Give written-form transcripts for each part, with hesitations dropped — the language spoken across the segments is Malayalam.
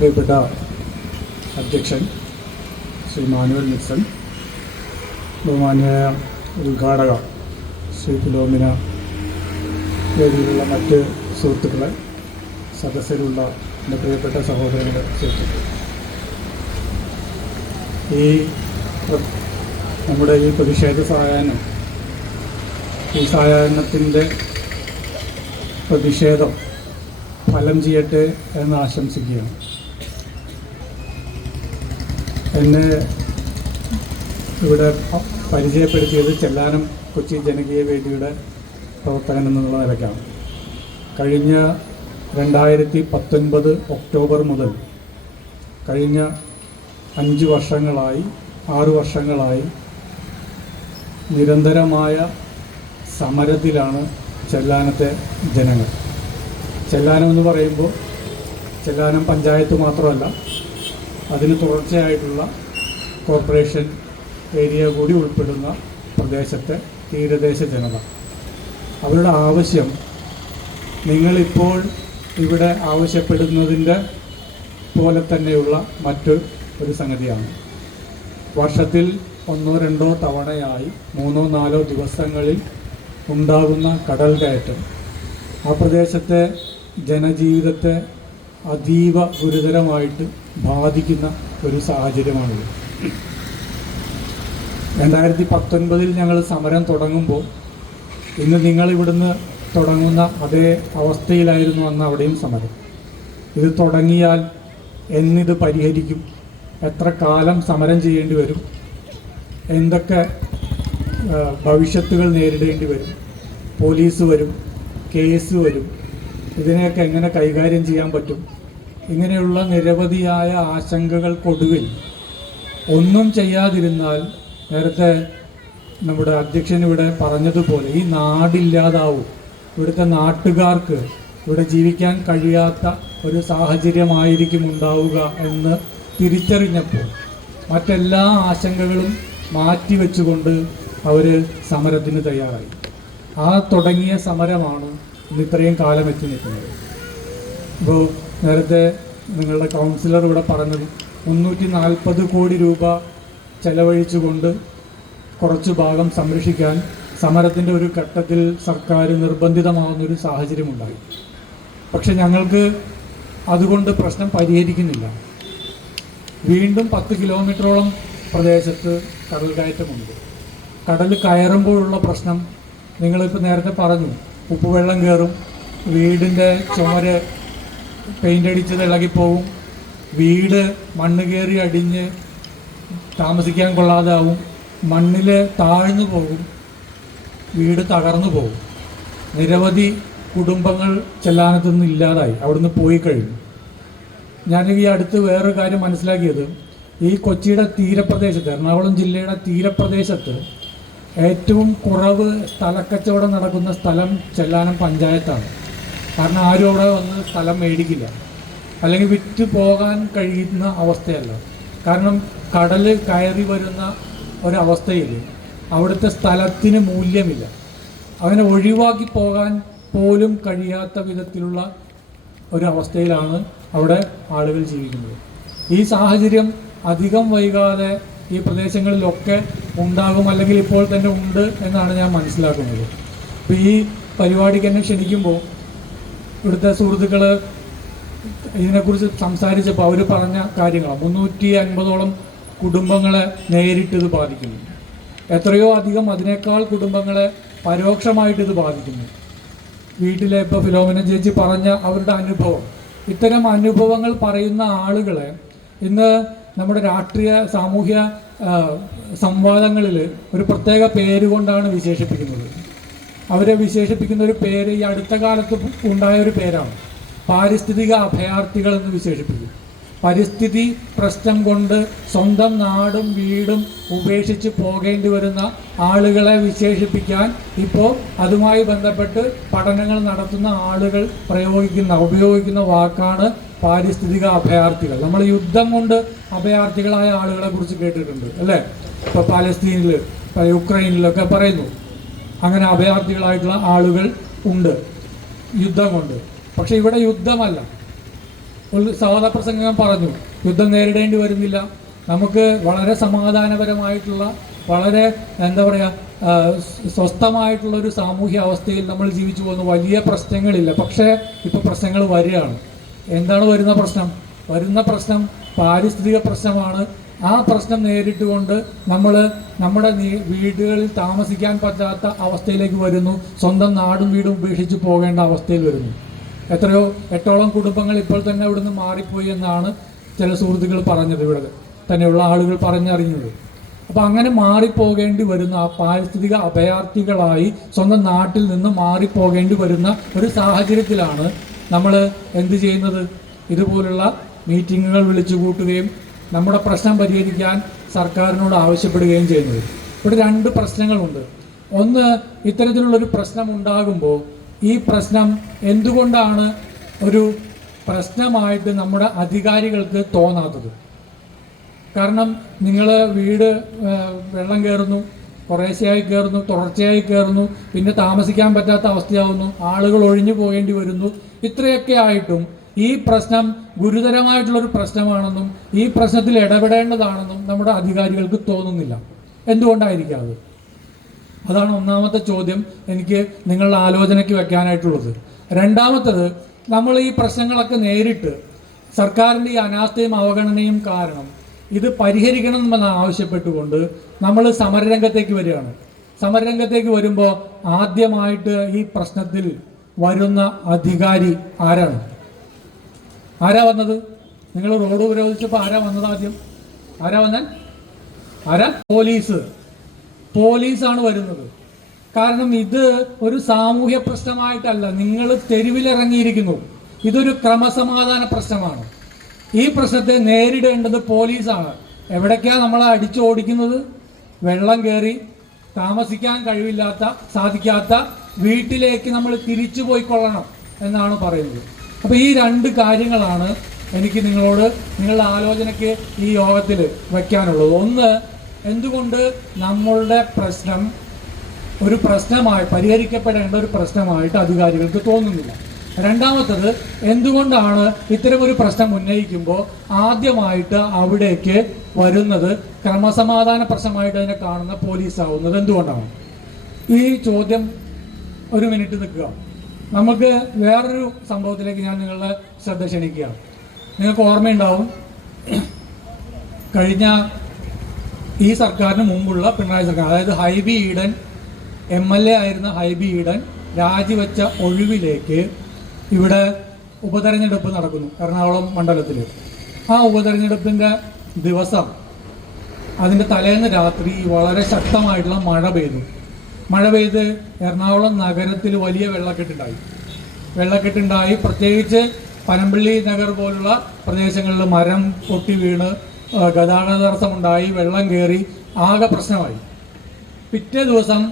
പ്രിയപ്പെട്ട അധ്യക്ഷൻ ശ്രീ മാനുവൽ നിക്സൺ, ബഹുമാന്യായ ഉദ്ഘാടക ശ്രീ ഫിലോമിന, വേദിയിലുള്ള മറ്റ് സുഹൃത്തുക്കളെ, സദസ്സിലുള്ള എൻ്റെ പ്രിയപ്പെട്ട സഹോദരങ്ങളെ, സുഹൃത്തുക്കളെ, നമ്മുടെ ഈ പ്രതിഷേധ സായാഹ്നം, ഈ സായാഹ്നത്തിൻ്റെ പ്രതിഷേധം ഫലം ചെയ്യട്ടെ എന്ന് ആശംസിക്കുകയാണ്. എന്നെ ഇവിടെ പരിചയപ്പെടുത്തിയത് ചെല്ലാനം കൊച്ചി ജനകീയ വേദിയുടെ പ്രവർത്തകൻ എന്നുള്ള നിലയ്ക്കാണ്. കഴിഞ്ഞ 2019 ഒക്ടോബർ മുതൽ കഴിഞ്ഞ 5 വർഷങ്ങളായി 6 വർഷങ്ങളായി നിരന്തരമായ സമരത്തിലാണ് ചെല്ലാനത്തെ ജനങ്ങൾ. ചെല്ലാനം എന്ന് പറയുമ്പോൾ ചെല്ലാനം പഞ്ചായത്ത് മാത്രമല്ല, അതിന് തുടർച്ചയായിട്ടുള്ള കോർപ്പറേഷൻ ഏരിയ കൂടി ഉൾപ്പെടുന്ന പ്രദേശത്തെ തീരദേശ ജനത. അവരുടെ ആവശ്യം നിങ്ങളിപ്പോൾ ഇവിടെ ആവശ്യപ്പെടുന്നതിൻ്റെ പോലെ തന്നെയുള്ള ഒരു സംഗതിയാണ്. വർഷത്തിൽ 1-2 തവണയായി 3-4 ദിവസങ്ങളിൽ ഉണ്ടാകുന്ന കടൽ കയറ്റം ആ പ്രദേശത്തെ ജനജീവിതത്തെ അതീവ ഗുരുതരമായിട്ട് ബാധിക്കുന്ന ഒരു സാഹചര്യമാണിത്. 2019 ഞങ്ങൾ സമരം തുടങ്ങുമ്പോൾ ഇന്ന് നിങ്ങളിവിടുന്ന് തുടങ്ങുന്ന അതേ അവസ്ഥയിലായിരുന്നു അന്ന് അവിടെയും സമരം. ഇത് തുടങ്ങിയാൽ എന്നിത് പരിഹരിക്കും, എത്ര കാലം സമരം ചെയ്യേണ്ടി വരും, എന്തൊക്കെ ഭവിഷ്യത്തുകൾ നേരിടേണ്ടി വരും, പോലീസ് വരും, കേസ് വരും, ഇതിനെയൊക്കെ എങ്ങനെ കൈകാര്യം ചെയ്യാൻ പറ്റും, ഇങ്ങനെയുള്ള നിരവധിയായ ആശങ്കകൾക്കൊടുവിൽ ഒന്നും ചെയ്യാതിരുന്നാൽ നേരത്തെ നമ്മുടെ അധ്യക്ഷൻ ഇവിടെ പറഞ്ഞതുപോലെ ഈ നാടില്ലാതാവും, ഇവിടുത്തെ നാട്ടുകാർക്ക് ഇവിടെ ജീവിക്കാൻ കഴിയാത്ത ഒരു സാഹചര്യമായിരിക്കും ഉണ്ടാവുക എന്ന് തിരിച്ചറിഞ്ഞപ്പോൾ മറ്റെല്ലാ ആശങ്കകളും മാറ്റിവെച്ചുകൊണ്ട് അവർ സമരത്തിന് തയ്യാറായി. ആ തുടങ്ങിയ സമരമാണ് ഇന്ന് ഇത്രയും കാലം എത്തി നിൽക്കുന്നത്. ഇപ്പോൾ നേരത്തെ നിങ്ങളുടെ കൗൺസിലർ ഇവിടെ പറഞ്ഞത് 340 കോടി രൂപ ചെലവഴിച്ചുകൊണ്ട് കുറച്ച് ഭാഗം സംരക്ഷിക്കാൻ സമരത്തിൻ്റെ ഒരു ഘട്ടത്തിൽ സർക്കാർ നിർബന്ധിതമാകുന്നൊരു സാഹചര്യമുണ്ടായി. പക്ഷെ ഞങ്ങൾക്ക് അതുകൊണ്ട് പ്രശ്നം പരിഹരിക്കുന്നില്ല. വീണ്ടും 10 കിലോമീറ്ററോളം പ്രദേശത്ത് കടൽ കയറ്റമുണ്ട്. കടൽ കയറുമ്പോഴുള്ള പ്രശ്നം നിങ്ങളിപ്പോൾ നേരത്തെ പറഞ്ഞു, ഉപ്പുവെള്ളം കയറും, വീടിൻ്റെ ചുമര് പെയിൻ്റ് അടിച്ചത് ഇളകിപ്പോവും, വീട് മണ്ണ് കയറി അടിഞ്ഞ് താമസിക്കാൻ കൊള്ളാതെ ആവും, മണ്ണിൽ താഴ്ന്നു പോകും, വീട് തകർന്നു പോകും. നിരവധി കുടുംബങ്ങൾ ചെല്ലാനത്തു നിന്ന് ഇല്ലാതായി, അവിടുന്ന് പോയി കഴിഞ്ഞു. ഞാൻ ഈ അടുത്ത് വേറൊരു കാര്യം മനസ്സിലാക്കിയത്, ഈ കൊച്ചിയുടെ തീരപ്രദേശത്ത്, എറണാകുളം ജില്ലയുടെ തീരപ്രദേശത്ത് ഏറ്റവും കുറവ് സ്ഥലക്കച്ചവടം നടക്കുന്ന സ്ഥലം ചെല്ലാനം പഞ്ചായത്താണ്. കാരണം ആരും അവിടെ വന്ന് സ്ഥലം മേടിക്കില്ല, അല്ലെങ്കിൽ വിറ്റ് പോകാൻ കഴിയുന്ന അവസ്ഥയല്ല. കാരണം കടൽ കയറി വരുന്ന ഒരവസ്ഥയിൽ അവിടുത്തെ സ്ഥലത്തിന് മൂല്യമില്ല, അങ്ങനെ ഒഴിവാക്കി പോകാൻ പോലും കഴിയാത്ത വിധത്തിലുള്ള ഒരവസ്ഥയിലാണ് അവിടെ ആളുകൾ ജീവിക്കുന്നത്. ഈ സാഹചര്യം അധികം വൈകാതെ ഈ പ്രദേശങ്ങളിലൊക്കെ ഉണ്ടാകും, അല്ലെങ്കിൽ ഇപ്പോൾ തന്നെ ഉണ്ട് എന്നാണ് ഞാൻ മനസ്സിലാക്കുന്നത്. അപ്പോൾ ഈ പരിപാടിക്ക് എന്നെ ക്ഷണിക്കുമ്പോൾ ഇവിടുത്തെ സുഹൃത്തുക്കൾ ഇതിനെക്കുറിച്ച് സംസാരിച്ചപ്പോൾ അവർ പറഞ്ഞ കാര്യങ്ങൾ 350ഓളം കുടുംബങ്ങളെ നേരിട്ടിത് ബാധിക്കുന്നു. എത്രയോ അധികം അതിനേക്കാൾ കുടുംബങ്ങളെ പരോക്ഷമായിട്ട് ഇത് ബാധിക്കുന്നു. വീട്ടിലെ ഇപ്പോൾ ഫിലോമിന ചേച്ചി പറഞ്ഞ അവരുടെ അനുഭവം, ഇത്തരം അനുഭവങ്ങൾ പറയുന്ന ആളുകളെ ഇന്ന് നമ്മുടെ രാഷ്ട്രീയ സാമൂഹ്യ സംവാദങ്ങളിൽ ഒരു പ്രത്യേക പേര് കൊണ്ടാണ് വിശേഷിപ്പിക്കുന്നത്. അവരെ വിശേഷിപ്പിക്കുന്ന ഒരു പേര് ഈ അടുത്ത കാലത്ത് ഉണ്ടായ ഒരു പേരാണ്, പാരിസ്ഥിതിക അഭയാർത്ഥികൾ എന്ന് വിശേഷിപ്പിക്കും. പരിസ്ഥിതി പ്രശ്നം കൊണ്ട് സ്വന്തം നാടും വീടും ഉപേക്ഷിച്ച് പോകേണ്ടി വരുന്ന ആളുകളെ വിശേഷിപ്പിക്കാൻ ഇപ്പോൾ അതുമായി ബന്ധപ്പെട്ട് പഠനങ്ങൾ നടത്തുന്ന ആളുകൾ ഉപയോഗിക്കുന്ന വാക്കാണ് പാരിസ്ഥിതിക അഭയാർത്ഥികൾ. നമ്മൾ യുദ്ധം കൊണ്ട് അഭയാർത്ഥികളായ ആളുകളെ കുറിച്ച് കേട്ടിട്ടുണ്ട് അല്ലേ? ഇപ്പോൾ പാലസ്തീനിൽ, യുക്രൈനിലൊക്കെ പറയുന്നു അങ്ങനെ അഭയാർത്ഥികളായിട്ടുള്ള ആളുകൾ ഉണ്ട് യുദ്ധം കൊണ്ട്. പക്ഷെ ഇവിടെ യുദ്ധമല്ല, സ്വാഗത പ്രസംഗം പറഞ്ഞു, യുദ്ധം നേരിടേണ്ടി വരുന്നില്ല, നമുക്ക് വളരെ സമാധാനപരമായിട്ടുള്ള, വളരെ എന്താ പറയുക, സ്വസ്ഥമായിട്ടുള്ള ഒരു സാമൂഹ്യ അവസ്ഥയിൽ നമ്മൾ ജീവിച്ചു പോകുന്നു, വലിയ പ്രശ്നങ്ങളില്ല. പക്ഷേ ഇപ്പോൾ പ്രശ്നങ്ങൾ വരികയാണ്. എന്താണ് വരുന്ന പ്രശ്നം? വരുന്ന പ്രശ്നം പാരിസ്ഥിതിക പ്രശ്നമാണ്. ആ പ്രശ്നം നേരിട്ടുകൊണ്ട് നമ്മൾ നമ്മുടെ വീടുകളിൽ താമസിക്കാൻ പറ്റാത്ത അവസ്ഥയിലേക്ക് വരുന്നു. സ്വന്തം നാടും വീടും ഉപേക്ഷിച്ച് പോകേണ്ട അവസ്ഥയിൽ വരുന്നു. എത്രയോ 8ഓളം കുടുംബങ്ങൾ ഇപ്പോൾ തന്നെ ഇവിടുന്ന് മാറിപ്പോയി എന്നാണ് ചില സുഹൃത്തുക്കൾ പറഞ്ഞത്, ഇവിടെ തന്നെയുള്ള ആളുകൾ പറഞ്ഞറിഞ്ഞത്. അപ്പോൾ അങ്ങനെ മാറിപ്പോകേണ്ടി വരുന്ന, ആ പാരിസ്ഥിതിക അഭയാർത്ഥികളായി സ്വന്തം നാട്ടിൽ നിന്ന് മാറിപ്പോകേണ്ടി വരുന്ന ഒരു സാഹചര്യത്തിലാണ് നമ്മൾ എന്ത് ചെയ്യുന്നത്? ഇതുപോലുള്ള മീറ്റിങ്ങുകൾ വിളിച്ചു കൂട്ടുകയും നമ്മുടെ പ്രശ്നം പരിഹരിക്കാൻ സർക്കാരിനോട് ആവശ്യപ്പെടുകയും ചെയ്യുന്നത്. ഇവിടെ 2 പ്രശ്നങ്ങളുണ്ട്. ഒന്ന്, ഇത്തരത്തിലുള്ളൊരു പ്രശ്നം ഉണ്ടാകുമ്പോൾ ഈ പ്രശ്നം എന്തുകൊണ്ടാണ് ഒരു പ്രശ്നമായിട്ട് നമ്മുടെ അധികാരികൾക്ക് തോന്നാത്തത്? കാരണം നിങ്ങൾ വീട് വെള്ളം കയറുന്നു, കുറേശ്ശെയായി കയറുന്നു, തുടർച്ചയായി കയറുന്നു, പിന്നെ താമസിക്കാൻ പറ്റാത്ത അവസ്ഥയാവുന്നു, ആളുകൾ ഒഴിഞ്ഞു പോകേണ്ടി വരുന്നു. ഇത്രയൊക്കെ ആയിട്ടും ഈ പ്രശ്നം ഗുരുതരമായിട്ടുള്ളൊരു പ്രശ്നമാണെന്നും ഈ പ്രശ്നത്തിൽ ഇടപെടേണ്ടതാണെന്നും നമ്മുടെ അധികാരികൾക്ക് തോന്നുന്നില്ല. എന്തുകൊണ്ടായിരിക്കാം അത്? അതാണ് ഒന്നാമത്തെ ചോദ്യം എനിക്ക് നിങ്ങളുടെ ആലോചനയ്ക്ക് വെക്കാനായിട്ടുള്ളത്. രണ്ടാമത്തത്, നമ്മൾ ഈ പ്രശ്നങ്ങളൊക്കെ നേരിട്ട് സർക്കാരിൻ്റെ ഈ അനാസ്ഥയും അവഗണനയും കാരണം ഇത് പരിഹരിക്കണമെന്ന് ആവശ്യപ്പെട്ടുകൊണ്ട് നമ്മൾ സമരരംഗത്തേക്ക് വരികയാണ്. സമരരംഗത്തേക്ക് വരുമ്പോൾ ആദ്യമായിട്ട് ഈ പ്രശ്നത്തിൽ വരുന്ന അധികാരി ആരാണ്? ആരാ വന്നത്? നിങ്ങൾ റോഡ് ഉപരോധിച്ചപ്പോൾ ആരാ വന്നത്? ആദ്യം ആരാ വന്നാൽ? ആരാ? പോലീസാണ് വരുന്നത്. കാരണം ഇത് ഒരു സാമൂഹ്യ പ്രശ്നമായിട്ടല്ല, നിങ്ങൾ തെരുവിലിറങ്ങിയിരിക്കുന്നു. ഇതൊരു ക്രമസമാധാന പ്രശ്നമാണ്. ഈ പ്രശ്നത്തെ നേരിടേണ്ടത് പോലീസാണ്. എവിടേക്കാണ് നമ്മളെ അടിച്ചോടിക്കുന്നത്? വെള്ളം കയറി താമസിക്കാൻ സാധിക്കാത്ത വീട്ടിലേക്ക് നമ്മൾ തിരിച്ചു പോയിക്കൊള്ളണം എന്നാണ് പറയുന്നത്. അപ്പോൾ ഈ 2 കാര്യങ്ങളാണ് എനിക്ക് നിങ്ങളുടെ ആലോചനയ്ക്ക് ഈ യോഗത്തിൽ വയ്ക്കാനുള്ളത്. ഒന്ന്, എന്തുകൊണ്ട് നമ്മളുടെ പ്രശ്നം ഒരു പ്രശ്നമായി പരിഹരിക്കപ്പെടേണ്ട ഒരു പ്രശ്നമായിട്ട് അധികാരികൾക്ക് തോന്നുന്നില്ല? രണ്ടാമത്തത്, എന്തുകൊണ്ടാണ് ഇത്തരമൊരു പ്രശ്നം ഉന്നയിക്കുമ്പോൾ ആദ്യമായിട്ട് അവിടേക്ക് വരുന്നത് ക്രമസമാധാന പ്രശ്നമായിട്ട് അതിനെ കാണുന്ന പോലീസാവുന്നത് എന്തുകൊണ്ടാണ്? ഈ ചോദ്യം ഒരു മിനിറ്റ് നിൽക്കുക. നമുക്ക് വേറൊരു സംഭവത്തിലേക്ക് ഞാൻ നിങ്ങളുടെ ശ്രദ്ധ ക്ഷണിക്കുക. നിങ്ങൾക്ക് ഓർമ്മയുണ്ടാവും, കഴിഞ്ഞ ഈ സർക്കാരിന് മുമ്പുള്ള പിണറായി സർക്കാർ, അതായത് ഹൈബി ഈഡൻ MLA ആയിരുന്ന ഹൈബി ഈഡൻ രാജിവെച്ച ഒഴിവിലേക്ക് ഇവിടെ ഉപതെരഞ്ഞെടുപ്പ് നടക്കുന്നു എറണാകുളം മണ്ഡലത്തിൽ. ആ ഉപതെരഞ്ഞെടുപ്പിൻ്റെ ദിവസം അതിൻ്റെ തലേന്ന് രാത്രി വളരെ ശക്തമായിട്ടുള്ള മഴ പെയ്ത് എറണാകുളം നഗരത്തിൽ വലിയ വെള്ളക്കെട്ടുണ്ടായി. പ്രത്യേകിച്ച് പനമ്പള്ളി നഗർ പോലുള്ള പ്രദേശങ്ങളിൽ മരം പൊട്ടി വീണ് ഗതാഗത തടസ്സമുണ്ടായി, വെള്ളം കയറി, ആകെ പ്രശ്നമായി. പിറ്റേ ദിവസം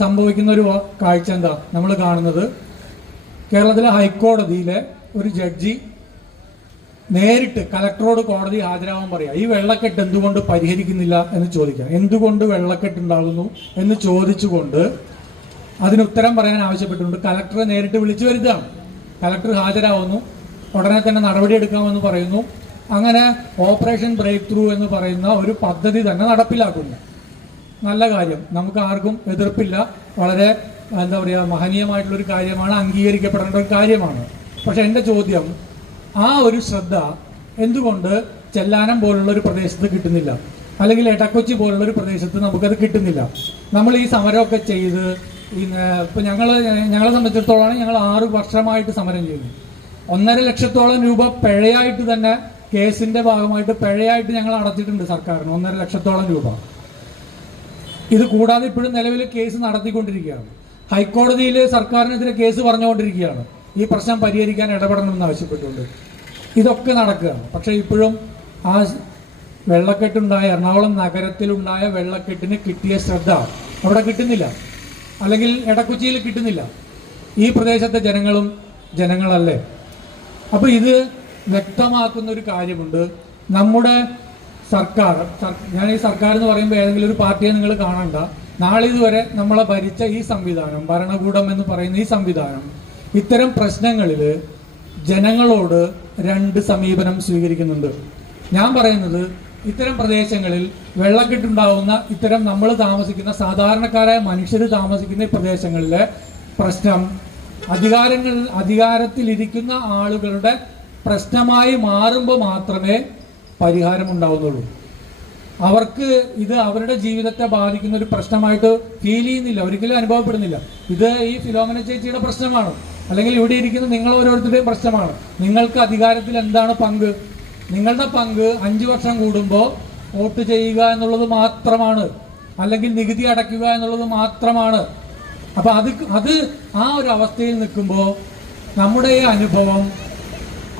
സംഭവിക്കുന്ന ഒരു കാഴ്ച എന്താ നമ്മൾ കാണുന്നത്? കേരളത്തിലെ ഹൈക്കോടതിയിലെ ഒരു ജഡ്ജി നേരിട്ട് കലക്ടറോട് കോടതി ഹാജരാവാൻ പറയാം. ഈ വെള്ളക്കെട്ട് എന്തുകൊണ്ട് പരിഹരിക്കുന്നില്ല എന്ന് ചോദിക്കാം. എന്തുകൊണ്ട് വെള്ളക്കെട്ടുണ്ടാകുന്നു എന്ന് ചോദിച്ചുകൊണ്ട് അതിന് ഉത്തരം പറയാൻ ആവശ്യപ്പെട്ടുകൊണ്ട് കലക്ടറെ നേരിട്ട് വിളിച്ചു വരുത്തുകയാണ്. കലക്ടർ ഹാജരാവുന്നു, ഉടനെ തന്നെ നടപടിയെടുക്കാമെന്ന് പറയുന്നു. അങ്ങനെ ഓപ്പറേഷൻ ബ്രേക്ക് ത്രൂ എന്ന് പറയുന്ന ഒരു പദ്ധതി തന്നെ നടപ്പിലാക്കുന്നു. നല്ല കാര്യം, നമുക്ക് ആർക്കും എതിർപ്പില്ല. വളരെ എന്താ പറയുക, മഹനീയമായിട്ടുള്ളൊരു കാര്യമാണ്, അംഗീകരിക്കപ്പെടേണ്ട ഒരു കാര്യമാണ്. പക്ഷെ എൻ്റെ ചോദ്യം, ആ ഒരു ശ്രദ്ധ എന്തുകൊണ്ട് ചെല്ലാനം പോലുള്ള ഒരു പ്രദേശത്ത് കിട്ടുന്നില്ല, അല്ലെങ്കിൽ എടക്കൊച്ചി പോലുള്ള ഒരു പ്രദേശത്ത് നമുക്കത് കിട്ടുന്നില്ല? നമ്മൾ ഈ സമരമൊക്കെ ചെയ്ത് ഇപ്പം ഞങ്ങളെ സംബന്ധിച്ചിടത്തോളമാണ്, ഞങ്ങൾ 6 വർഷമായിട്ട് സമരം ചെയ്യുന്നു. 1.5 ലക്ഷത്തോളം രൂപ പിഴയായിട്ട് തന്നെ, കേസിന്റെ ഭാഗമായിട്ട് പിഴയായിട്ട് ഞങ്ങൾ അടച്ചിട്ടുണ്ട് സർക്കാരിന് 1.5 ലക്ഷത്തോളം രൂപ. ഇത് കൂടാതെ ഇപ്പോഴും നിലവിൽ കേസ് നടത്തിക്കൊണ്ടിരിക്കുകയാണ്. ഹൈക്കോടതിയിൽ സർക്കാരിനെതിരെ കേസ് പറഞ്ഞുകൊണ്ടിരിക്കുകയാണ് ഈ പ്രശ്നം പരിഹരിക്കാൻ ഇടപെടണമെന്ന് ആവശ്യപ്പെട്ടുകൊണ്ട്. ഇതൊക്കെ നടക്കുകയാണ്. പക്ഷേ ഇപ്പോഴും ആ വെള്ളക്കെട്ടുണ്ടായ, എറണാകുളം നഗരത്തിലുണ്ടായ വെള്ളക്കെട്ടിന് കിട്ടിയ ശ്രദ്ധ അവിടെ കിട്ടുന്നില്ല, അല്ലെങ്കിൽ എടക്കൊച്ചിയിൽ കിട്ടുന്നില്ല. ഈ പ്രദേശത്തെ ജനങ്ങളല്ലേ. അപ്പോൾ ഇത് വ്യക്തമാക്കുന്ന ഒരു കാര്യമുണ്ട്. നമ്മുടെ സർക്കാർ, ഞാൻ ഈ സർക്കാർ എന്ന് പറയുമ്പോൾ ഏതെങ്കിലും ഒരു പാർട്ടിയെ നിങ്ങൾ കാണണ്ട. നാളിതുവരെ നമ്മളെ ഭരിച്ച ഈ സംവിധാനം, ഭരണകൂടം എന്ന് പറയുന്ന ഈ സംവിധാനം ഇത്തരം പ്രശ്നങ്ങളിൽ ജനങ്ങളോട് രണ്ട് സമീപനം സ്വീകരിക്കുന്നുണ്ട്. ഞാൻ പറയുന്നത്, ഇത്തരം പ്രദേശങ്ങളിൽ വെള്ളക്കെട്ടുണ്ടാവുന്ന ഇത്തരം നമ്മൾ താമസിക്കുന്ന സാധാരണക്കാരായ മനുഷ്യർ താമസിക്കുന്ന ഈ പ്രദേശങ്ങളിലെ പ്രശ്നം അധികാരത്തിലിരിക്കുന്ന ആളുകളുടെ പ്രശ്നമായി മാറുമ്പോൾ മാത്രമേ പരിഹാരം ഉണ്ടാവുന്നുള്ളൂ. അവർക്ക് ഇത് അവരുടെ ജീവിതത്തെ ബാധിക്കുന്ന ഒരു പ്രശ്നമായിട്ട് ഫീൽ ചെയ്യുന്നില്ല, ഒരിക്കലും അനുഭവപ്പെടുന്നില്ല. ഇത് ഈ ഫിലോമിന ചേച്ചിയുടെ പ്രശ്നമാണ്, അല്ലെങ്കിൽ ഇവിടെ ഇരിക്കുന്ന നിങ്ങൾ ഓരോരുത്തരുടെയും പ്രശ്നമാണ്. നിങ്ങൾക്ക് അധികാരത്തിൽ എന്താണ് പങ്ക്? നിങ്ങളുടെ പങ്ക് 5 വർഷം കൂടുമ്പോൾ വോട്ട് ചെയ്യുക എന്നുള്ളത് മാത്രമാണ്, അല്ലെങ്കിൽ നികുതി അടയ്ക്കുക എന്നുള്ളത് മാത്രമാണ്. അപ്പൊ അത് ആ ഒരു അവസ്ഥയിൽ നിൽക്കുമ്പോൾ നമ്മുടെ ഈ അനുഭവം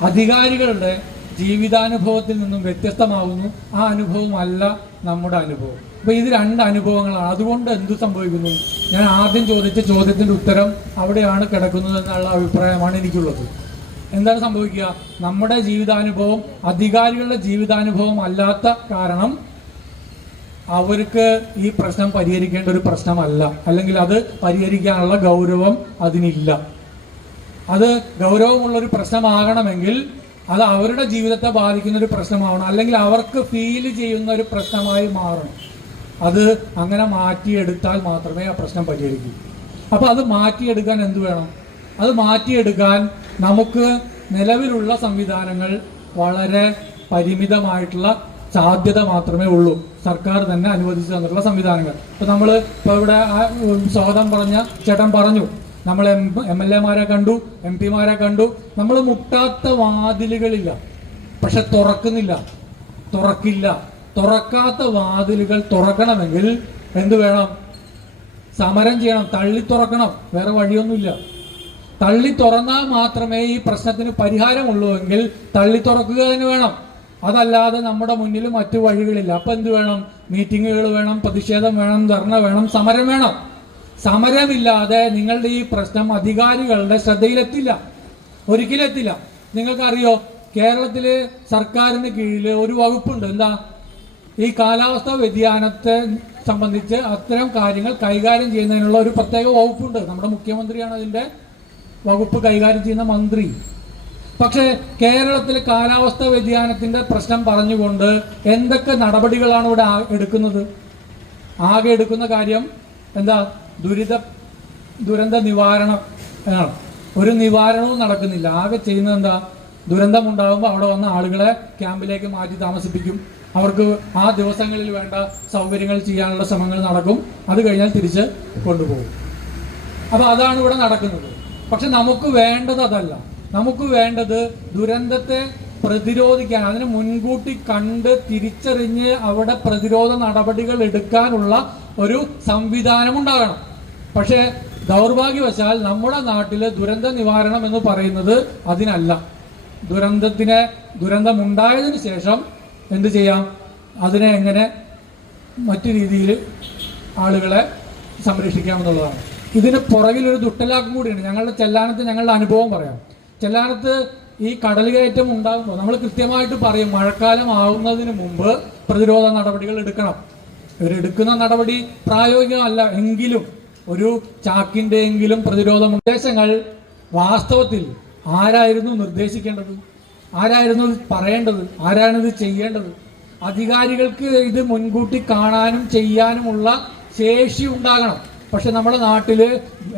അധികാരികളുടെ ജീവിതാനുഭവത്തിൽ നിന്നും വ്യത്യസ്തമാകുന്നു. ആ അനുഭവമല്ല നമ്മുടെ അനുഭവം. അപ്പൊ ഇത് 2 അനുഭവങ്ങളാണ്. അതുകൊണ്ട് എന്ത് സംഭവിക്കുന്നു? ഞാൻ ആദ്യം ചോദിച്ച ചോദ്യത്തിന്റെ ഉത്തരം അവിടെയാണ് കിടക്കുന്നത് എന്നുള്ള അഭിപ്രായമാണ് എനിക്കുള്ളത്. എന്താണ് സംഭവിക്കുക? നമ്മുടെ ജീവിതാനുഭവം അധികാരികളുടെ ജീവിതാനുഭവം അല്ലാത്ത കാരണം അവർക്ക് ഈ പ്രശ്നം പരിഹരിക്കേണ്ട ഒരു പ്രശ്നമല്ല, അല്ലെങ്കിൽ അത് പരിഹരിക്കാനുള്ള ഗൗരവം അതിനില്ല. അത് ഗൗരവമുള്ളൊരു പ്രശ്നമാകണമെങ്കിൽ അത് അവരുടെ ജീവിതത്തെ ബാധിക്കുന്ന ഒരു പ്രശ്നമാവണം, അല്ലെങ്കിൽ അവർക്ക് ഫീൽ ചെയ്യുന്ന ഒരു പ്രശ്നമായി മാറണം. അത് അങ്ങനെ മാറ്റിയെടുത്താൽ മാത്രമേ ആ പ്രശ്നം പരിഹരിക്കൂ. അപ്പൊ അത് മാറ്റിയെടുക്കാൻ എന്ത് വേണം? അത് മാറ്റിയെടുക്കാൻ നമുക്ക് നിലവിലുള്ള സംവിധാനങ്ങൾ വളരെ പരിമിതമായിട്ടുള്ള സാധ്യത മാത്രമേ ഉള്ളൂ. സർക്കാർ തന്നെ അനുവദിച്ചു തന്നിട്ടുള്ള സംവിധാനങ്ങൾ. ഇപ്പൊ ഇവിടെ സ്വാഗതം പറഞ്ഞ ചേട്ടൻ പറഞ്ഞു, നമ്മൾ MLA-മാരെ കണ്ടു, MP-മാരെ കണ്ടു. നമ്മൾ മുട്ടാത്ത വാതിലുകളില്ല, പക്ഷെ തുറക്കില്ല. തുറക്കാത്ത വാതിലുകൾ തുറക്കണമെങ്കിൽ എന്ത് വേണം? സമരം ചെയ്യണം, തള്ളി തുറക്കണം. വേറെ വഴിയൊന്നുമില്ല. തള്ളി തുറന്നാൽ മാത്രമേ ഈ പ്രശ്നത്തിന് പരിഹാരമുള്ളൂ എങ്കിൽ തള്ളി തുറക്കുക തന്നെ വേണം. അതല്ലാതെ നമ്മുടെ മുന്നിൽ മറ്റു വഴികളില്ല. അപ്പൊ എന്ത് വേണം? മീറ്റിങ്ങുകൾ വേണം, പ്രതിഷേധം വേണം, ധർണ വേണം, സമരം വേണം. സമരമില്ലാതെ നിങ്ങളുടെ ഈ പ്രശ്നം അധികാരികളുടെ ശ്രദ്ധയിലെത്തില്ല, ഒരിക്കലും എത്തില്ല. നിങ്ങൾക്കറിയോ, കേരളത്തിലെ സർക്കാരിന് കീഴിൽ ഒരു വകുപ്പുണ്ട്. എന്താ? ഈ കാലാവസ്ഥാ വ്യതിയാനത്തെ സംബന്ധിച്ച് അത്തരം കാര്യങ്ങൾ കൈകാര്യം ചെയ്യുന്നതിനുള്ള ഒരു പ്രത്യേക വകുപ്പുണ്ട്. നമ്മുടെ മുഖ്യമന്ത്രിയാണ് അതിന്റെ വകുപ്പ് കൈകാര്യം ചെയ്യുന്ന മന്ത്രി. പക്ഷേ കേരളത്തിലെ കാലാവസ്ഥാ വ്യതിയാനത്തിന്റെ പ്രശ്നം പറഞ്ഞുകൊണ്ട് എന്തൊക്കെ നടപടികളാണ് ഇവിടെ എടുക്കുന്നത്? ആകെ എടുക്കുന്ന കാര്യം എന്താ? ദുരന്ത നിവാരണം ആണ്. ഒരു നിവാരണവും നടക്കുന്നില്ല. ആകെ ചെയ്യുന്നത് എന്താ? ദുരന്തം ഉണ്ടാകുമ്പോൾ അവിടെ വന്ന ആളുകളെ ക്യാമ്പിലേക്ക് മാറ്റി താമസിപ്പിക്കും. അവർക്ക് ആ ദിവസങ്ങളിൽ വേണ്ട സൗകര്യങ്ങൾ ചെയ്യാനുള്ള ശ്രമങ്ങൾ നടക്കും. അത് കഴിഞ്ഞാൽ തിരിച്ച് കൊണ്ടുപോകും. അപ്പൊ അതാണ് ഇവിടെ നടക്കുന്നത്. പക്ഷെ നമുക്ക് വേണ്ടത് അതല്ല. നമുക്ക് വേണ്ടത് ദുരന്തത്തെ പ്രതിരോധിക്കാൻ, അതിനെ മുൻകൂട്ടി കണ്ട് തിരിച്ചറിഞ്ഞ് അവിടെ പ്രതിരോധ നടപടികൾ എടുക്കാനുള്ള ഒരു സംവിധാനം ഉണ്ടാകണം. പക്ഷേ ദൗർഭാഗ്യവശാൽ നമ്മുടെ നാട്ടില് ദുരന്ത നിവാരണം എന്ന് പറയുന്നത് അതിനല്ല. ദുരന്തമുണ്ടായതിനു ശേഷം എന്ത് ചെയ്യാം, അതിനെ എങ്ങനെ മറ്റു രീതിയിൽ ആളുകളെ സംരക്ഷിക്കാമെന്നുള്ളതാണ്. ഇതിന് പുറകിലൊരു ദുട്ടലാക്കും കൂടിയാണ്. ഞങ്ങളുടെ അനുഭവം പറയാം. ചെല്ലാനത്ത് ഈ കടൽ കയറ്റം ഉണ്ടാകുമ്പോൾ നമ്മൾ കൃത്യമായിട്ട് പറയും, മഴക്കാലം ആവുന്നതിന് മുമ്പ് പ്രതിരോധ നടപടികൾ എടുക്കണം. ഇവരെടുക്കുന്ന നടപടി പ്രായോഗികമല്ല എങ്കിലും ഒരു ചാക്കിന്റെ എങ്കിലും പ്രതിരോധ നിർദ്ദേശങ്ങൾ വാസ്തവത്തിൽ ആരായിരുന്നു നിർദ്ദേശിക്കേണ്ടത്? ആരായിരുന്നു പറയേണ്ടത്? ആരാണിത് ചെയ്യേണ്ടത്? അധികാരികൾക്ക് ഇത് മുൻകൂട്ടി കാണാനും ചെയ്യാനുമുള്ള ശേഷി ഉണ്ടാകണം. പക്ഷെ നമ്മുടെ നാട്ടില്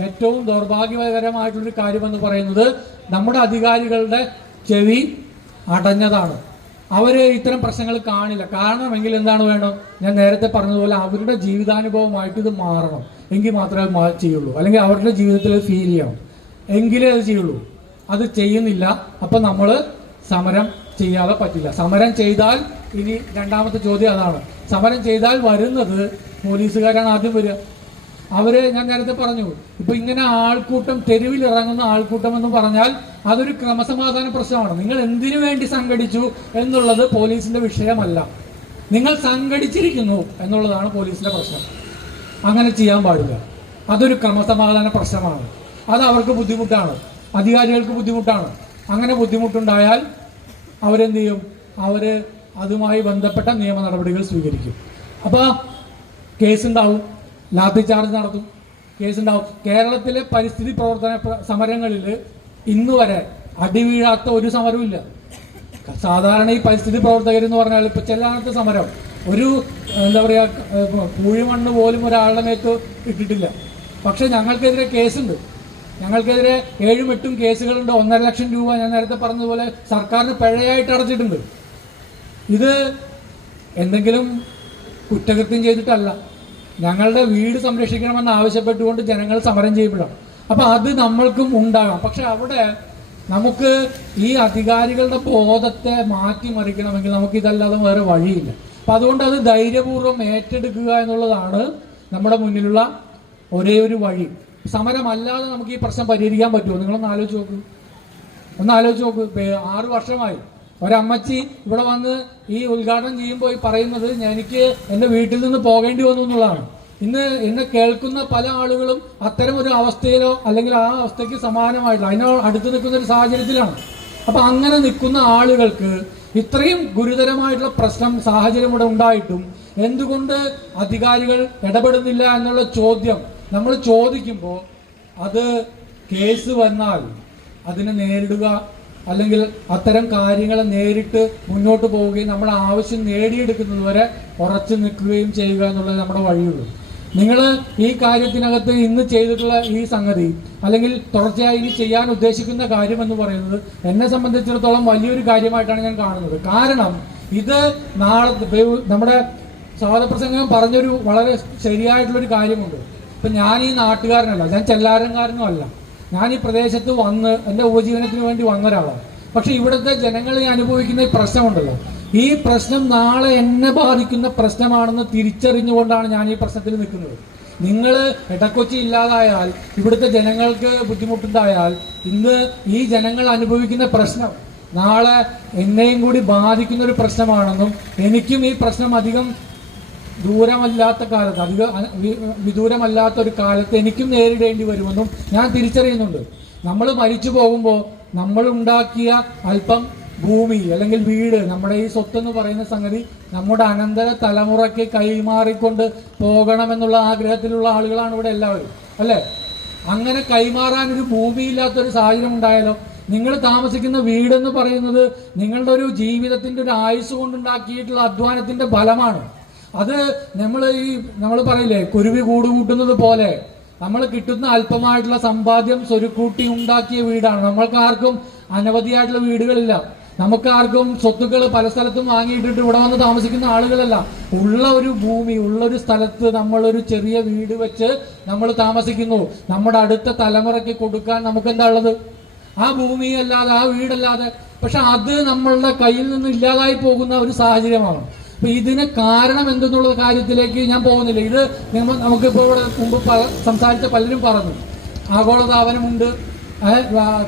ഏറ്റവും ദൗർഭാഗ്യകരമായിട്ടുള്ളൊരു കാര്യമെന്ന് പറയുന്നത് നമ്മുടെ അധികാരികളുടെ ചെവി അടഞ്ഞതാണ്. അവര് ഇത്തരം പ്രശ്നങ്ങൾ കാണില്ല. കാരണമെങ്കിൽ എന്താണ് വേണം? ഞാൻ നേരത്തെ പറഞ്ഞതുപോലെ അവരുടെ ജീവിതാനുഭവമായിട്ട് ഇത് മാറണം, എങ്കിൽ മാത്രമേ ചെയ്യുള്ളൂ. അല്ലെങ്കിൽ അവരുടെ ജീവിതത്തിൽ ഫീൽ ചെയ്യണം, എങ്കിലേ അത് ചെയ്യുള്ളൂ. അത് ചെയ്യുന്നില്ല. അപ്പൊ നമ്മൾ സമരം ചെയ്യാതെ പറ്റില്ല. സമരം ചെയ്താൽ, ഇനി രണ്ടാമത്തെ ചോദ്യം അതാണ്, സമരം ചെയ്താൽ വരുന്നത് പോലീസുകാരാണ് ആദ്യം വരിക. ഞാൻ നേരത്തെ പറഞ്ഞു, ഇപ്പൊ ഇങ്ങനെ ആൾക്കൂട്ടം, തെരുവിൽ ഇറങ്ങുന്ന ആൾക്കൂട്ടം എന്ന് പറഞ്ഞാൽ അതൊരു ക്രമസമാധാന പ്രശ്നമാണ്. നിങ്ങൾ എന്തിനു വേണ്ടി സംഘടിച്ചു എന്നുള്ളത് പോലീസിന്റെ വിഷയമല്ല. നിങ്ങൾ സംഘടിച്ചിരിക്കുന്നു എന്നുള്ളതാണ് പോലീസിന്റെ പ്രശ്നം. അങ്ങനെ ചെയ്യാൻ പാടില്ല. അതൊരു ക്രമസമാധാന പ്രശ്നമാണ്. അത് അവർക്ക് ബുദ്ധിമുട്ടാണ്, അധികാരികൾക്ക് ബുദ്ധിമുട്ടാണ്. അങ്ങനെ ബുദ്ധിമുട്ടുണ്ടായാൽ അവരെന്ത് ചെയ്യും? അവര് അതുമായി ബന്ധപ്പെട്ട നിയമ നടപടികൾ സ്വീകരിക്കും. അപ്പൊ കേസുണ്ടാവും, ലാത്തി ചാർജ് നടത്തും, കേസുണ്ടാവും. കേരളത്തിലെ പരിസ്ഥിതി പ്രവർത്തന സമരങ്ങളിൽ ഇന്ന് വരെ അടിവീഴാത്ത ഒരു സമരവും ഇല്ല. സാധാരണ ഈ പരിസ്ഥിതി പ്രവർത്തകരെന്ന് പറഞ്ഞാൽ ഇപ്പൊ ചെല്ലാനത്തെ സമരം ഒരു എന്താ പറയാ പൂഴിമണ്ണ് പോലും ഒരാളുടെ മേത്ത് ഇട്ടിട്ടില്ല. പക്ഷെ ഞങ്ങൾക്കെതിരെ കേസുണ്ട്, ഞങ്ങൾക്കെതിരെ 7-8 കേസുകളുണ്ട്. 1.5 ലക്ഷം രൂപ ഞാൻ നേരത്തെ പറഞ്ഞതുപോലെ സർക്കാരിന് പിഴയായിട്ട് അടച്ചിട്ടുണ്ട്. ഇത് എന്തെങ്കിലും കുറ്റകൃത്യം ചെയ്തിട്ടല്ല, ഞങ്ങളുടെ വീട് സംരക്ഷിക്കണമെന്ന് ആവശ്യപ്പെട്ടുകൊണ്ട് ജനങ്ങൾ സമരം ചെയ്യുമ്പോഴാണ്. അപ്പൊ അത് നമ്മൾക്കും ഉണ്ടാകാം. പക്ഷെ അവിടെ നമുക്ക് ഈ അധികാരികളുടെ ബോധത്തെ മാറ്റിമറിക്കണമെങ്കിൽ നമുക്ക് ഇതല്ലാതെ വേറെ വഴിയില്ല. അപ്പൊ അതുകൊണ്ട് അത് ധൈര്യപൂർവ്വം ഏറ്റെടുക്കുക എന്നുള്ളതാണ് നമ്മുടെ മുന്നിലുള്ള ഒരേ ഒരു വഴി. സമരമല്ലാതെ നമുക്ക് ഈ പ്രശ്നം പരിഹരിക്കാൻ പറ്റുമോ? നിങ്ങളൊന്ന് ആലോചിച്ച് നോക്കൂ, 6 വർഷമായി ഒരമ്മച്ചി ഇവിടെ വന്ന് ഈ ഉദ്ഘാടനം ചെയ്യുമ്പോൾ ഈ പറയുന്നത് എനിക്ക് എൻ്റെ വീട്ടിൽ നിന്ന് പോകേണ്ടി വന്നു എന്നുള്ളതാണ്. ഇന്ന് എന്നെ കേൾക്കുന്ന പല ആളുകളും അത്തരം ഒരു അവസ്ഥയിലോ അല്ലെങ്കിൽ ആ അവസ്ഥയ്ക്ക് സമാനമായിട്ടില്ല, അതിനോ അടുത്ത് നിൽക്കുന്ന ഒരു സാഹചര്യത്തിലാണ്. അപ്പൊ അങ്ങനെ നിൽക്കുന്ന ആളുകൾക്ക് ഇത്രയും ഗുരുതരമായിട്ടുള്ള പ്രശ്നം സാഹചര്യം ഇവിടെ ഉണ്ടായിട്ടും എന്തുകൊണ്ട് അധികാരികൾ ഇടപെടുന്നില്ല എന്നുള്ള ചോദ്യം നമ്മൾ ചോദിക്കുമ്പോൾ അത് കേസ് വന്നാൽ അതിനെ നേരിടുക അല്ലെങ്കിൽ അത്തരം കാര്യങ്ങളെ നേരിട്ട് മുന്നോട്ട് പോവുകയും നമ്മുടെ ആവശ്യം നേടിയെടുക്കുന്നത് വരെ ഉറച്ചു നിൽക്കുകയും ചെയ്യുക എന്നുള്ളത് നമ്മുടെ വഴിയുള്ളൂ. നിങ്ങൾ ഈ കാര്യത്തിനകത്ത് ഇന്ന് ചെയ്തിട്ടുള്ള ഈ സംഗതി അല്ലെങ്കിൽ തുടർച്ചയായി ഇനി ചെയ്യാൻ ഉദ്ദേശിക്കുന്ന കാര്യം എന്ന് പറയുന്നത് എന്നെ സംബന്ധിച്ചിടത്തോളം വലിയൊരു കാര്യമായിട്ടാണ് ഞാൻ കാണുന്നത്. കാരണം ഇത് നാളെ നമ്മുടെ സ്വാഗതപ്രസംഗം പറഞ്ഞൊരു വളരെ ശരിയായിട്ടുള്ളൊരു കാര്യമുണ്ട്. ഇപ്പം ഞാൻ ഈ നാട്ടുകാരനല്ല, ഞാൻ ചെല്ലാരൻകാരനും അല്ല, ഞാൻ ഈ പ്രദേശത്ത് വന്ന് എൻ്റെ ഉപജീവനത്തിന് വേണ്ടി വന്ന ഒരാളാണ്. പക്ഷെ ഇവിടുത്തെ ജനങ്ങൾ അനുഭവിക്കുന്ന ഈ പ്രശ്നമുണ്ടല്ലോ, ഈ പ്രശ്നം നാളെ എന്നെ ബാധിക്കുന്ന പ്രശ്നമാണെന്ന് തിരിച്ചറിഞ്ഞുകൊണ്ടാണ് ഞാൻ ഈ പ്രശ്നത്തിൽ നിൽക്കുന്നത്. നിങ്ങൾ ഇടക്കൊച്ചി ഇല്ലാതായാൽ, ഇവിടുത്തെ ജനങ്ങൾക്ക് ബുദ്ധിമുട്ടുണ്ടായാൽ, ഇന്ന് ഈ ജനങ്ങൾ അനുഭവിക്കുന്ന പ്രശ്നം നാളെ എന്നെയും കൂടി ബാധിക്കുന്ന ഒരു പ്രശ്നമാണെന്നും എനിക്കും ഈ പ്രശ്നം അധികം ദൂരമല്ലാത്ത കാലത്ത്, അധികം വിദൂരമല്ലാത്ത ഒരു കാലത്ത് എനിക്കും നേരിടേണ്ടി വരുമെന്നും ഞാൻ തിരിച്ചറിയുന്നുണ്ട്. നമ്മൾ മരിച്ചു പോകുമ്പോൾ നമ്മൾ ഉണ്ടാക്കിയ അല്പം ഭൂമി അല്ലെങ്കിൽ വീട്, നമ്മുടെ ഈ സ്വത്തെന്ന് പറയുന്ന സംഗതി നമ്മുടെ അനന്തര തലമുറയ്ക്ക് കൈമാറിക്കൊണ്ട് പോകണമെന്നുള്ള ആഗ്രഹത്തിലുള്ള ആളുകളാണ് ഇവിടെ എല്ലാവരും, അല്ലേ? അങ്ങനെ കൈമാറാൻ ഒരു ഭൂമിയില്ലാത്തൊരു സാഹചര്യം ഉണ്ടായാലോ? നിങ്ങൾ താമസിക്കുന്ന വീടെന്ന് പറയുന്നത് നിങ്ങളുടെ ഒരു ജീവിതത്തിന്റെ ഒരു ആയുസ് കൊണ്ടുണ്ടാക്കിയിട്ടുള്ള അധ്വാനത്തിന്റെ ഫലമാണ്. അത് നമ്മൾ പറയില്ലേ, കുരുവി കൂട് കൂട്ടുന്നത് പോലെ നമ്മൾ കിട്ടുന്ന അല്പമായിട്ടുള്ള സമ്പാദ്യം സ്വരുക്കൂട്ടി ഉണ്ടാക്കിയ വീടാണ്. നമ്മൾക്ക് ആർക്കും അനവധിയായിട്ടുള്ള വീടുകളില്ല, നമുക്ക് ആർക്കും സ്വത്തുക്കൾ പല സ്ഥലത്തും വാങ്ങിയിട്ടിട്ട് ഇവിടെ വന്ന് താമസിക്കുന്ന ആളുകളല്ല. ഉള്ള ഒരു ഭൂമി, ഉള്ളൊരു സ്ഥലത്ത് നമ്മളൊരു ചെറിയ വീട് വെച്ച് നമ്മൾ താമസിക്കുന്നു. നമ്മുടെ അടുത്ത തലമുറയ്ക്ക് കൊടുക്കാൻ നമുക്ക് എന്താ ഉള്ളത്? ആ ഭൂമിയല്ലാതെ, ആ വീടല്ലാതെ. പക്ഷെ അത് നമ്മളുടെ കയ്യിൽ നിന്ന് ഇല്ലാതായി പോകുന്ന ഒരു സാഹചര്യമാണ്. അപ്പൊ ഇതിന് കാരണം എന്തെന്നുള്ള കാര്യത്തിലേക്ക് ഞാൻ പോകുന്നില്ല. ഇത് നമുക്കിപ്പോൾ ഇവിടെ മുമ്പ് സംസാരിച്ച പലരും പറഞ്ഞു, ആഗോളതാപനമുണ്ട്,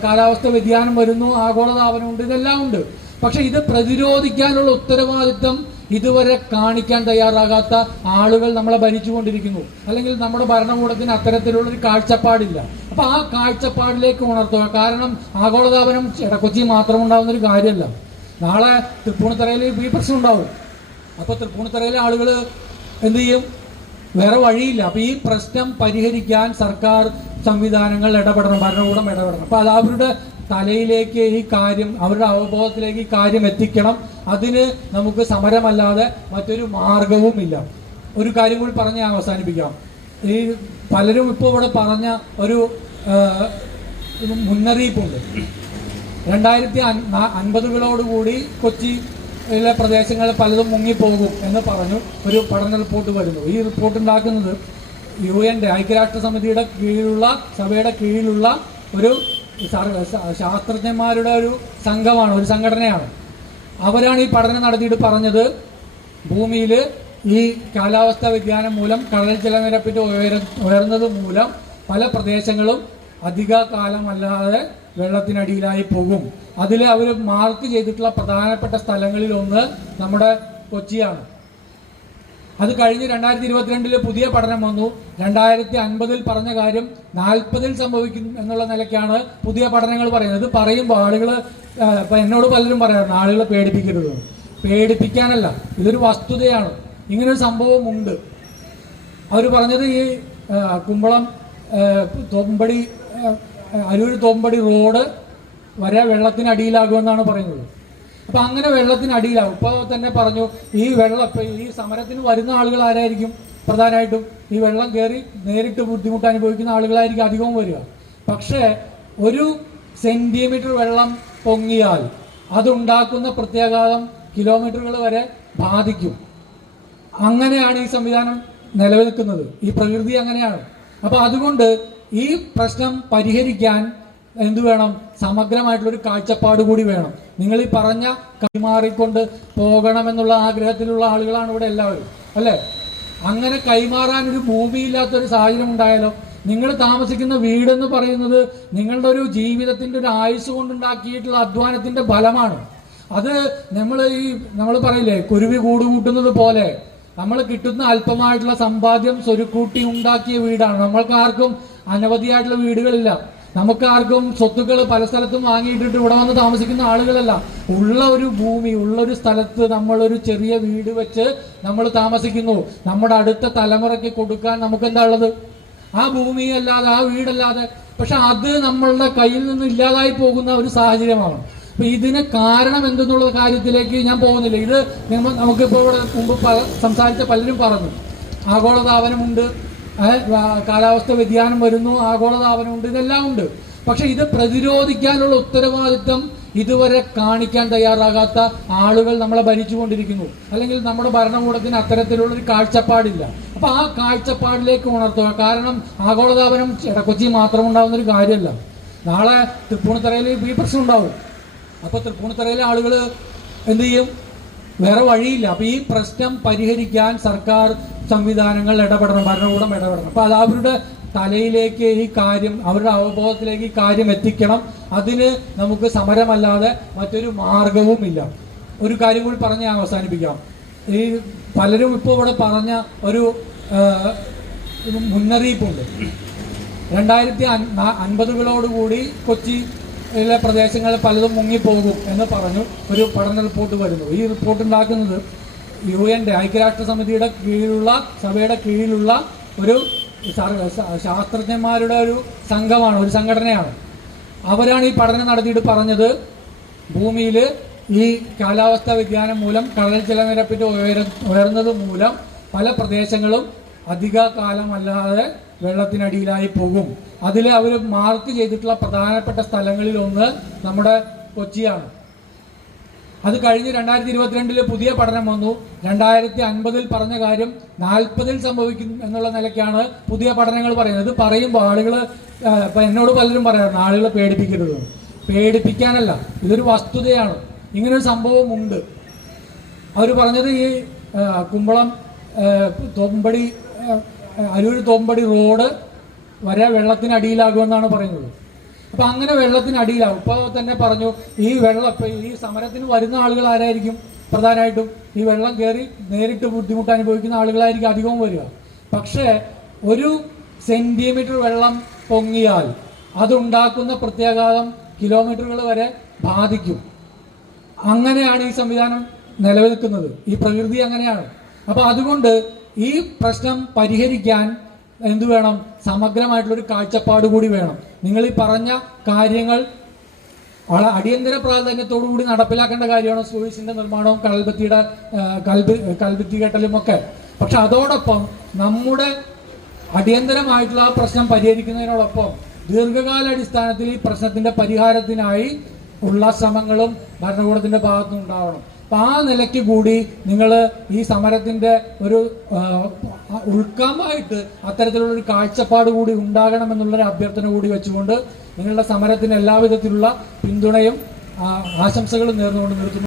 കാലാവസ്ഥ വ്യതിയാനം വരുന്നു, ആഗോളതാപനമുണ്ട്, ഇതെല്ലാം ഉണ്ട്. പക്ഷെ ഇത് പ്രതിരോധിക്കാനുള്ള ഉത്തരവാദിത്വം ഇതുവരെ കാണിക്കാൻ തയ്യാറാകാത്ത ആളുകൾ നമ്മളെ ഭരിച്ചുകൊണ്ടിരിക്കുന്നു. അല്ലെങ്കിൽ നമ്മുടെ ഭരണകൂടത്തിന് അത്തരത്തിലുള്ളൊരു കാഴ്ചപ്പാടില്ല. അപ്പൊ ആ കാഴ്ചപ്പാടിലേക്ക് ഉണർത്തുക. കാരണം ആഗോളതാപനം ഇടക്കൊച്ചി മാത്രം ഉണ്ടാകുന്ന ഒരു കാര്യമല്ല. നാളെ തൃപ്പൂണിത്തറയിൽ ഈ പ്രശ്നം ഉണ്ടാവും. അപ്പൊ തൃപ്പൂണിത്തറയിലെ ആളുകൾ എന്ത് ചെയ്യും? വേറെ വഴിയില്ല. അപ്പൊ ഈ പ്രശ്നം പരിഹരിക്കാൻ സർക്കാർ സംവിധാനങ്ങൾ ഇടപെടണം, ഭരണകൂടം ഇടപെടണം. അപ്പൊ അത് അവരുടെ തലയിലേക്ക് ഈ കാര്യം, അവരുടെ അവബോധത്തിലേക്ക് ഈ കാര്യം എത്തിക്കണം. അതിന് നമുക്ക് സമരമല്ലാതെ മറ്റൊരു മാർഗവും ഇല്ല. ഒരു കാര്യം കൂടി പറഞ്ഞ് ഞാൻ അവസാനിപ്പിക്കാം. ഈ പലരും ഇപ്പോൾ ഇവിടെ പറഞ്ഞ ഒരു മുന്നറിയിപ്പുണ്ട്. 2050 കൊച്ചിയിലെ പ്രദേശങ്ങൾ പലതും മുങ്ങിപ്പോകും എന്ന് പറഞ്ഞു ഒരു പഠന റിപ്പോർട്ട് വരുന്നു. ഈ റിപ്പോർട്ട് ഉണ്ടാക്കുന്നത് UN-ന്റെ ഐക്യരാഷ്ട്രസമിതിയുടെ കീഴിലുള്ള, സഭയുടെ കീഴിലുള്ള ഒരു ശാസ്ത്രജ്ഞന്മാരുടെ ഒരു സംഘമാണ്, ഒരു സംഘടനയാണ്. അവരാണ് ഈ പഠനം നടത്തിയിട്ട് പറഞ്ഞത്, ഭൂമിയിൽ ഈ കാലാവസ്ഥാ വ്യതിയാനം മൂലം കടൽ ജലനിരപ്പിന്റെ ഉയർന്നത് മൂലം പല പ്രദേശങ്ങളും അധിക കാലമല്ലാതെ വെള്ളത്തിനടിയിലായി പോകും. അതിൽ അവർ മാർക്ക് ചെയ്തിട്ടുള്ള പ്രധാനപ്പെട്ട സ്ഥലങ്ങളിൽ ഒന്ന് നമ്മുടെ കൊച്ചിയാണ്. അത് കഴിഞ്ഞ് 2022 പുതിയ പഠനം വന്നു. 2050 പറഞ്ഞ കാര്യം 40 സംഭവിക്കും എന്നുള്ള നിലയ്ക്കാണ് പുതിയ പഠനങ്ങൾ പറയുന്നത്. ഇത് പറയുമ്പോൾ ആളുകൾ, എന്നോട് പലരും പറയാറുണ്ട് ആളുകളെ പേടിപ്പിക്കരുത്. പേടിപ്പിക്കാനല്ല, ഇതൊരു വസ്തുതയാണ്. ഇങ്ങനൊരു സംഭവം ഉണ്ട്. അവർ പറഞ്ഞത് ഈ കുമ്പളം തോമ്പടി, അരൂർ തോമ്പടി റോഡ് വരെ വെള്ളത്തിനടിയിലാകുമെന്നാണ് പറയുന്നത്. അപ്പൊ അങ്ങനെ വെള്ളത്തിനടിയിലാവും. ഇപ്പൊ തന്നെ പറഞ്ഞു ഈ വെള്ളം ഇപ്പൊ ഈ സമരത്തിന് വരുന്ന ആളുകൾ ആരായിരിക്കും? പ്രധാനമായിട്ടും ഈ വെള്ളം കയറി നേരിട്ട് ബുദ്ധിമുട്ട് അനുഭവിക്കുന്ന ആളുകളായിരിക്കും അധികവും വരിക. പക്ഷേ ഒരു സെന്റിമീറ്റർ വെള്ളം പൊങ്ങിയാൽ അതുണ്ടാക്കുന്ന പ്രത്യാഘാതം കിലോമീറ്ററുകൾ വരെ ബാധിക്കും. അങ്ങനെയാണ് ഈ സംവിധാനം നിലനിൽക്കുന്നത്. ഈ പ്രകൃതി അങ്ങനെയാണ്. അപ്പൊ അതുകൊണ്ട് ഈ പ്രശ്നം പരിഹരിക്കാൻ എന്തു വേണം? സമഗ്രമായിട്ടുള്ളൊരു കാഴ്ചപ്പാട് കൂടി വേണം. നിങ്ങൾ ഈ പറഞ്ഞ കൈമാറിക്കൊണ്ട് പോകണമെന്നുള്ള ആഗ്രഹത്തിലുള്ള ആളുകളാണ് ഇവിടെ എല്ലാവരും, അല്ലേ? അങ്ങനെ കൈമാറാൻ ഒരു ഭൂമിയില്ലാത്തൊരു സാഹചര്യം ഉണ്ടായാലോ? നിങ്ങൾ താമസിക്കുന്ന വീടെന്ന് പറയുന്നത് നിങ്ങളുടെ ഒരു ജീവിതത്തിന്റെ ഒരു ആയുസ് കൊണ്ടുണ്ടാക്കിയിട്ടുള്ള അധ്വാനത്തിന്റെ ഫലമാണ്. അത് നമ്മൾ പറയില്ലേ, കുരുവി കൂടുകൂട്ടുന്നത് പോലെ നമ്മൾ കിട്ടുന്ന അല്പമായിട്ടുള്ള സമ്പാദ്യം സ്വരുക്കൂട്ടി ഉണ്ടാക്കിയ വീടാണ്. നമ്മൾക്കാർക്കും അനവധിയായിട്ടുള്ള വീടുകളില്ല. നമുക്കാർക്കും സ്വത്തുക്കൾ പല സ്ഥലത്തും വാങ്ങിയിട്ടിട്ട് ഇവിടെ വന്ന് താമസിക്കുന്ന ആളുകളല്ല. ഉള്ള ഒരു ഭൂമി, ഉള്ള ഒരു സ്ഥലത്ത് നമ്മളൊരു ചെറിയ വീട് വെച്ച് നമ്മൾ താമസിക്കുന്നു. നമ്മുടെ അടുത്ത തലമുറയ്ക്ക് കൊടുക്കാൻ നമുക്ക് എന്താ ഉള്ളത്? ആ ഭൂമിയല്ലാതെ, ആ വീടല്ലാതെ. പക്ഷെ അത് നമ്മളുടെ കയ്യിൽ നിന്ന് ഇല്ലാതായി പോകുന്ന ഒരു സാഹചര്യമാണ്. അപ്പൊ ഇതിന് കാരണം എന്തെന്നുള്ള കാര്യത്തിലേക്ക് ഞാൻ പോകുന്നില്ല. ഇത് നമുക്കിപ്പോൾ ഇവിടെ മുമ്പ് സംസാരിച്ച പലരും പറഞ്ഞു, ആഗോളതാപനമുണ്ട്, കാലാവസ്ഥ വ്യതിയാനം വരുന്നു, ആഗോളതാപനമുണ്ട്, ഇതെല്ലാം ഉണ്ട്. പക്ഷെ ഇത് പ്രതിരോധിക്കാനുള്ള ഉത്തരവാദിത്വം ഇതുവരെ കാണിക്കാൻ തയ്യാറാകാത്ത ആളുകൾ നമ്മളെ ഭരിച്ചുകൊണ്ടിരിക്കുന്നു. അല്ലെങ്കിൽ നമ്മുടെ ഭരണകൂടത്തിന് അത്തരത്തിലുള്ളൊരു കാഴ്ചപ്പാടില്ല. അപ്പൊ ആ കാഴ്ചപ്പാടിലേക്ക് ഉണർത്തുക. കാരണം ആഗോളതാപനം ഇടക്കൊച്ചി മാത്രം ഉണ്ടാകുന്ന ഒരു കാര്യമല്ല. നാളെ തൃപ്പൂണിത്തറയിൽ ഈ പ്രശ്നം ഉണ്ടാവും. അപ്പൊ തൃപ്പൂണിത്തറയിലെ ആളുകൾ എന്ത് ചെയ്യും? വേറെ വഴിയില്ല. അപ്പൊ ഈ പ്രശ്നം പരിഹരിക്കാൻ സർക്കാർ സംവിധാനങ്ങൾ ഇടപെടണം, ഭരണകൂടം ഇടപെടണം. അപ്പൊ അത് അവരുടെ തലയിലേക്ക് ഈ കാര്യം, അവരുടെ അവബോധത്തിലേക്ക് ഈ കാര്യം എത്തിക്കണം. അതിന് നമുക്ക് സമരമല്ലാതെ മറ്റൊരു മാർഗവും ഇല്ല. ഒരു കാര്യം കൂടി പറഞ്ഞ് ഞാൻ അവസാനിപ്പിക്കാം. ഈ പലരും ഇപ്പോൾ ഇവിടെ പറഞ്ഞ ഒരു മുന്നറിയിപ്പുണ്ട്. 2050 കൊച്ചിയിലെ പ്രദേശങ്ങൾ പലതും മുങ്ങിപ്പോകും എന്ന് പറഞ്ഞു ഒരു പഠന റിപ്പോർട്ട് വരുന്നു. ഈ റിപ്പോർട്ട് ഉണ്ടാക്കുന്നത് UN ഐക്യരാഷ്ട്രസമിതിയുടെ കീഴിലുള്ള സഭയുടെ കീഴിലുള്ള ഒരു ശാസ്ത്രജ്ഞന്മാരുടെ ഒരു സംഘമാണ്, ഒരു സംഘടനയാണ്. അവരാണ് ഈ പഠനം നടത്തിയിട്ട് പറഞ്ഞത്, ഭൂമിയിൽ ഈ കാലാവസ്ഥാ വ്യതിയാനം മൂലം കടൽ ജലനിരപ്പിന്റെ ഉയർന്നത് മൂലം പല പ്രദേശങ്ങളും അധിക കാലമല്ലാതെ വെള്ളത്തിനടിയിലായി പോകും. അതിൽ അവർ മാർക്ക് ചെയ്തിട്ടുള്ള പ്രധാനപ്പെട്ട സ്ഥലങ്ങളിൽ ഒന്ന് നമ്മുടെ കൊച്ചിയാണ്. അത് കഴിഞ്ഞ് 2022 പുതിയ പഠനം വന്നു. 2050 പറഞ്ഞ കാര്യം 40 സംഭവിക്കും എന്നുള്ള നിലയ്ക്കാണ് പുതിയ പഠനങ്ങൾ പറയുന്നത്. ഇത് പറയുമ്പോൾ ആളുകൾ, ഇപ്പൊ എന്നോട് പലരും പറയാറുണ്ട് ആളുകളെ പേടിപ്പിക്കരുത്. പേടിപ്പിക്കാനല്ല, ഇതൊരു വസ്തുതയാണ്. ഇങ്ങനൊരു സംഭവം ഉണ്ട്. അവർ പറഞ്ഞത് ഈ കുമ്പളം തോമ്പടി, അരൂർ തോമ്പടി റോഡ് വരെ വെള്ളത്തിനടിയിലാകുമെന്നാണ് പറയുന്നത്. അപ്പൊ അങ്ങനെ വെള്ളത്തിനടിയിലാവും. ഇപ്പൊ തന്നെ പറഞ്ഞു ഈ വെള്ളം ഇപ്പൊ ഈ സമരത്തിന് വരുന്ന ആളുകൾ ആരായിരിക്കും? പ്രധാനമായിട്ടും ഈ വെള്ളം കയറി നേരിട്ട് ബുദ്ധിമുട്ട് അനുഭവിക്കുന്ന ആളുകളായിരിക്കും അധികവും വരിക. പക്ഷേ ഒരു സെന്റിമീറ്റർ വെള്ളം പൊങ്ങിയാൽ അതുണ്ടാക്കുന്ന പ്രത്യാഘാതം കിലോമീറ്ററുകൾ വരെ ബാധിക്കും. അങ്ങനെയാണ് ഈ സംവിധാനം നിലനിൽക്കുന്നത്. ഈ പ്രകൃതി അങ്ങനെയാണ്. അപ്പൊ അതുകൊണ്ട് ഈ പ്രശ്നം പരിഹരിക്കാൻ എന്തു വേണം? സമഗ്രമായിട്ടുള്ളൊരു കാഴ്ചപ്പാട് കൂടി വേണം. നിങ്ങൾ ഈ പറഞ്ഞ കാര്യങ്ങൾ വളരെ അടിയന്തര പ്രാധാന്യത്തോടു കൂടി നടപ്പിലാക്കേണ്ട കാര്യമാണ്. സ്ലൂയിസിന്റെ നിർമ്മാണവും കൽഭിത്തി കെട്ടലും ഒക്കെ. പക്ഷെ അതോടൊപ്പം നമ്മുടെ അടിയന്തരമായിട്ടുള്ള ആ പ്രശ്നം പരിഹരിക്കുന്നതിനോടൊപ്പം ദീർഘകാലാടിസ്ഥാനത്തിൽ ഈ പ്രശ്നത്തിന്റെ പരിഹാരത്തിനായി ഉള്ള ശ്രമങ്ങളും ഭരണകൂടത്തിന്റെ ഭാഗത്തുനിന്ന് ഉണ്ടാവണം. അപ്പൊ ആ നിലയ്ക്ക് കൂടി നിങ്ങൾ ഈ സമരത്തിന്റെ ഒരു ഉൾക്കാമായിട്ട് അത്തരത്തിലുള്ള ഒരു കാഴ്ചപ്പാട് കൂടി ഉണ്ടാകണമെന്നുള്ളൊരു അഭ്യർത്ഥന കൂടി വെച്ചുകൊണ്ട് നിങ്ങളുടെ സമരത്തിന് എല്ലാവിധത്തിലുള്ള പിന്തുണയും ആശംസകളും നേർന്നുകൊണ്ട് നിർത്തുന്നു.